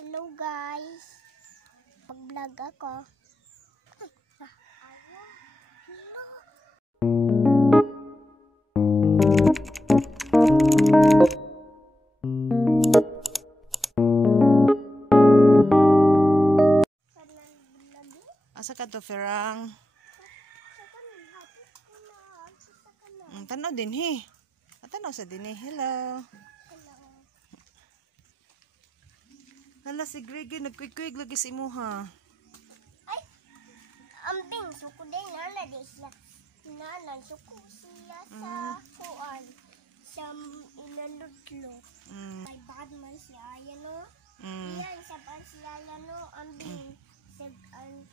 Hello guys. Mag-vlog ako. Asa ka to, Ferang? Tanaw din, he. Tanaw sa din, hello. Hala, si Greggy, nagkwig-kwig lagi si Imuha. Ay, ambing, suko din, nana di siya. Nana, suko siya sa kuan. Sa inaludlo. Ay, bad man siya, yan o. Yan, saban siya, yan o, ambing. Saban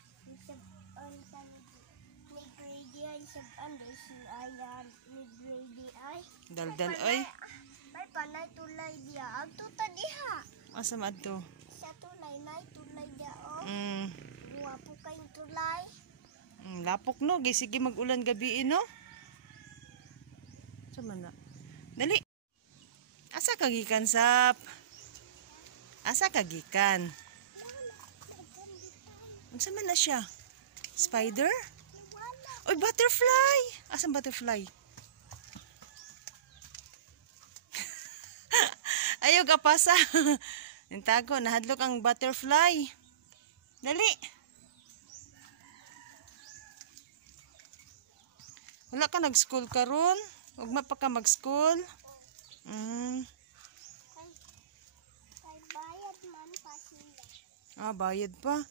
ni Grady ay saban di siya, yan, ni Grady ay. Daldal, ay. Ay, panay tulay diya. Ang tuta diha. Asa maad to? Sa tulay na, tulay diya o. Guwapo kayong tulay. Lapok no, sige mag-ulan gabi no? Sama na. Dali. Asa kagikan sap? Asa kagikan? Unsa man na siya? Spider? Oy, butterfly! Asan butterfly? Ayaw ka pasa. Nintago, nahadlok ang butterfly. Dali. Wala ka nag-school karon? Ugma pa ka mag-school? Kay bayad man pa sila. Ah, bayad pa.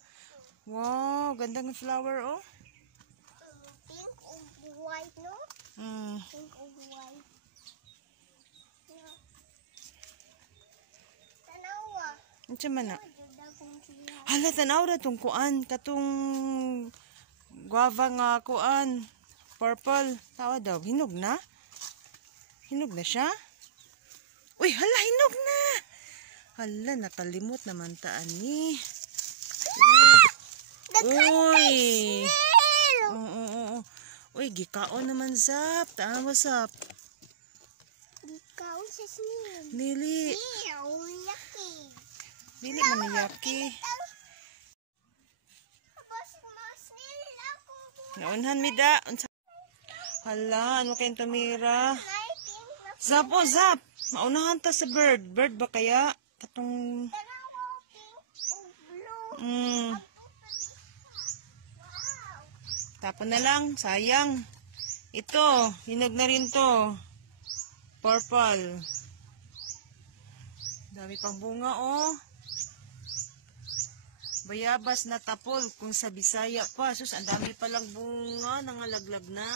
Wow, gandang flower oh. Pink o white, no? Pink o white. Tanawa. Unsa man na? Hala, tanaw ra tong kuan, katong guava nga kuan. Purple. Tawa daw, hinog na? Hinog na siya? Uy, hala, hinog na! Hala, nakalimot naman taan ni. Uy! Oo. Uy, gikaon naman sap. Tama sap. Gikaon sa snail. Dili. Yaki. Dili maniyaki. Naunhan mi da. Hala, ano kayong tumira? Zap o zap. Maunahan ta sa bird. Bird ba kaya? Katong... Tapon na lang. Sayang. Ito. Hinog na rin to. Purple. Dami pang bunga oh. Bayabas na tapol. Kung sa Bisaya pa. Sus, ang dami palang bunga. Nangalaglag na.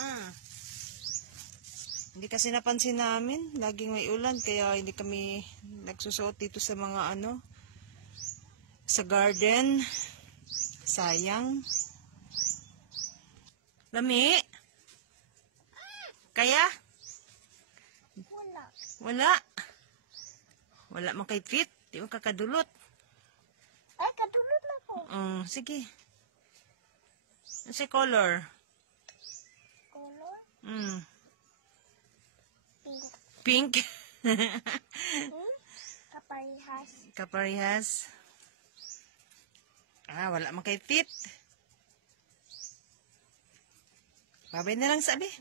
Hindi kasi napansin namin. Laging may ulan. Kaya hindi kami nagsusuot dito sa mga ano. Sa garden. Sayang. Lami? Kaya? Wala. Wala man kay fit. Di mo kakadulot. Ay, kadulot na ko. Sige. Ano si color? Color? Pink. Kaparihas. Kaparihas. Wala man kay fit. Bye-bye na lang sabi.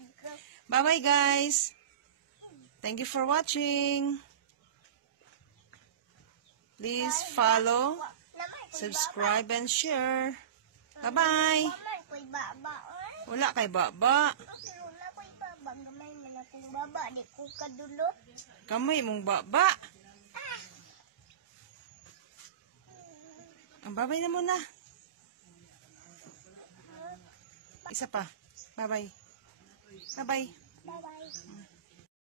Bye-bye guys. Thank you for watching. Please follow, subscribe, and share. Bye-bye. Wala kay baba. Kamay mong baba. Bye-bye na muna. Isa pa. Bye-bye. Bye-bye. Bye-bye.